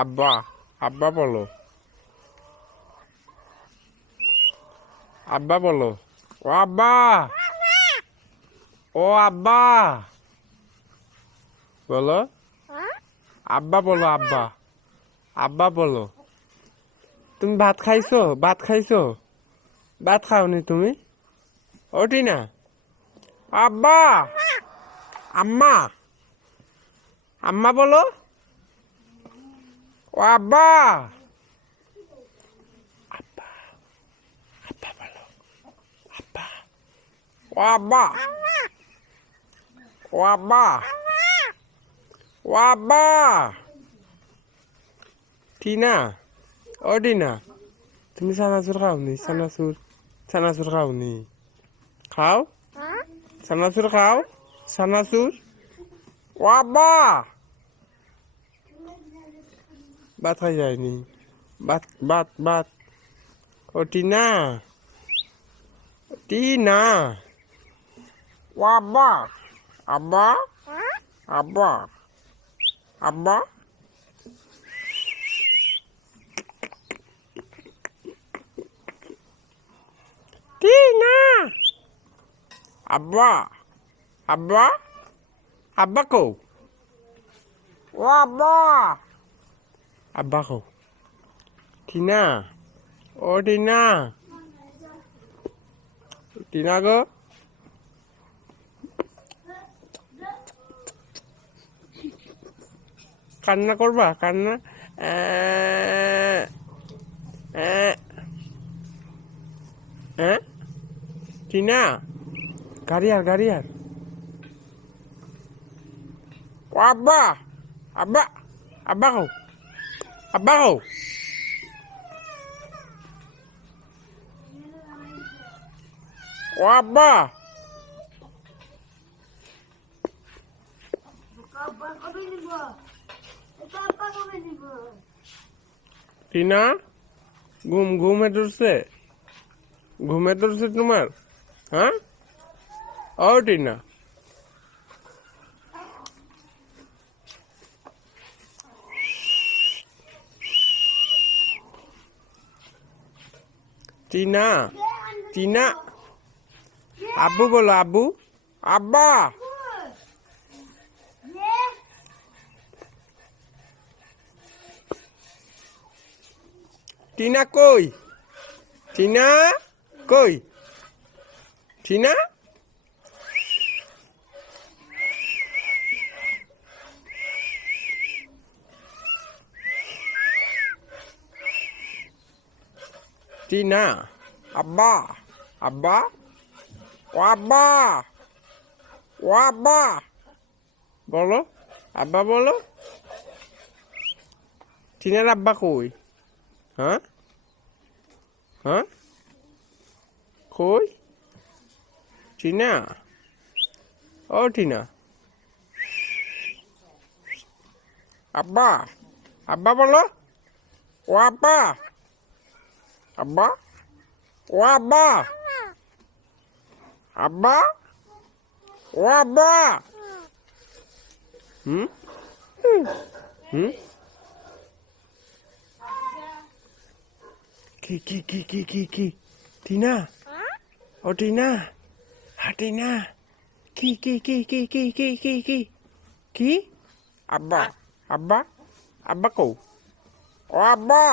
আব্বা আব্বা বলো, আব্বা বলো। ও আব্বা, ও আব্বা বলো, আব্বা বলো, আব্বা আব্বা বলো। তুমি ভাত খাইছো? ভাত খাইছো? ভাত খাওনি তুমি? ওটি না আব্বা, আম্মা, আম্মা বলো। ও আব্বা, আব্বা আব্বা বলো, আব্বা। ও আব্বা, ও আব্বা, ও আব্বা। টিনা, ও টিনা, তুমি চানাচুর খাওনি? চানাচুর, চানাচুর খাওনি? খাও, চানাচুর খাও, চানাচুর। ও আব্বা, ভাত খাই যায়নি? ভাত ভাত ভাত। ও টিনা, টিনা। ও আব্বা, আব্বা, আব্বা, আব্বা। টিনা, আব্বা, আব্বা, আব্বা কো? ও আব্বা, আব্বা কো? টিনা, ও টিনা, টিনা গো। কান্না করবা? কান্না? হ্যাঁ টিনা, গাড়ি আর গাড়ি আর। ও আব্বা, আব্বা, আব্বা কো? আব্বা কো? ও আব্বা, টিনা, ঘুমে ধরছে? ঘুমে ধরছে তোমার? হ্যাঁ, ও টিনা। টিনা, টিনা, আব্বু বলো, আব্বু, আব্বা। টিনা কই? টিনা কই? টিনা, টিনা, আব্বা, আব্বা, ও আব্বা, ও আব্বা বলো, আব্বা বলো। টিনার আব্বা কই? হ্যাঁ, হ্যাঁ, কই? টিনা, ও টিনা, আব্বা, আব্বা বলো। ও আব্বা, আব্বা, ও আব্বা, আব্বা, ও আব্বা। হুম, হুম, কি টিনা, ও টিনা, হা টিনা, কি আব্বা, আব্বা, আব্বা কও? ও আব্বা,